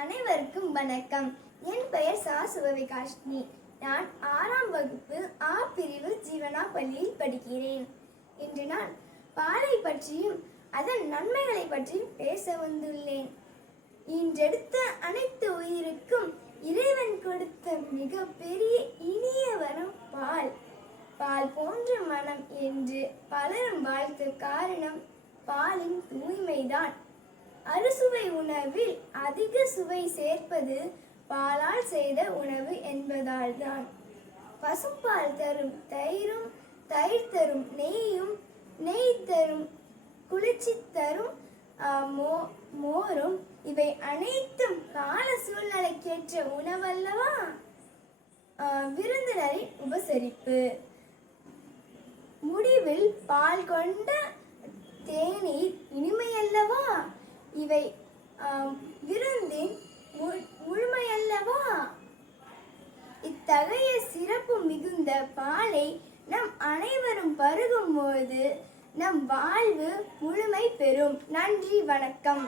அனைவருக்கும் வணக்கம். என் பெயர் சா. சுபவிகாஷினி. நான் 6ஆம் வகுப்பு ஆ பிரிவு ஜீவனா பள்ளியில் படிக்கிறேன். இன்று நான் பாலை பற்றியும் அதன் நன்மைகளை பற்றியும் பேச வந்துள்ளேன். இன்றெடுத்த அனைத்து உயிருக்கும் இறைவன் கொடுத்த மிக பெரிய இனிய வரம் பால். பால் போன்ற மனம் என்று பலரும் வாழ்த்த காரணம் பாலின் தூய்மைதான். அறுசுவை உணவில் அதிக சுவை சேர்ப்பது பாலால் செய்த உணவு என்பதால் தான். பசும்பால் தரும் தயிரும், தயிர் தரும் நெய்யும், நெய் தரும் குளிர்ச்சி தரும் மோரும், இவை அனைத்தும் கால சூழ்நிலைக்கேற்ற உணவல்லவா? விருந்தினரின் உபசரிப்பு. முடிவில் பால் கொண்ட தேநீர் இனிமையல்லவா? இவை விருந்தின் முழுமையல்லவா? இத்தகைய சிறப்பு மிகுந்த பாலை நம் அனைவரும் பருகும்போது நம் வாழ்வு முழுமை பெறும். நன்றி, வணக்கம்.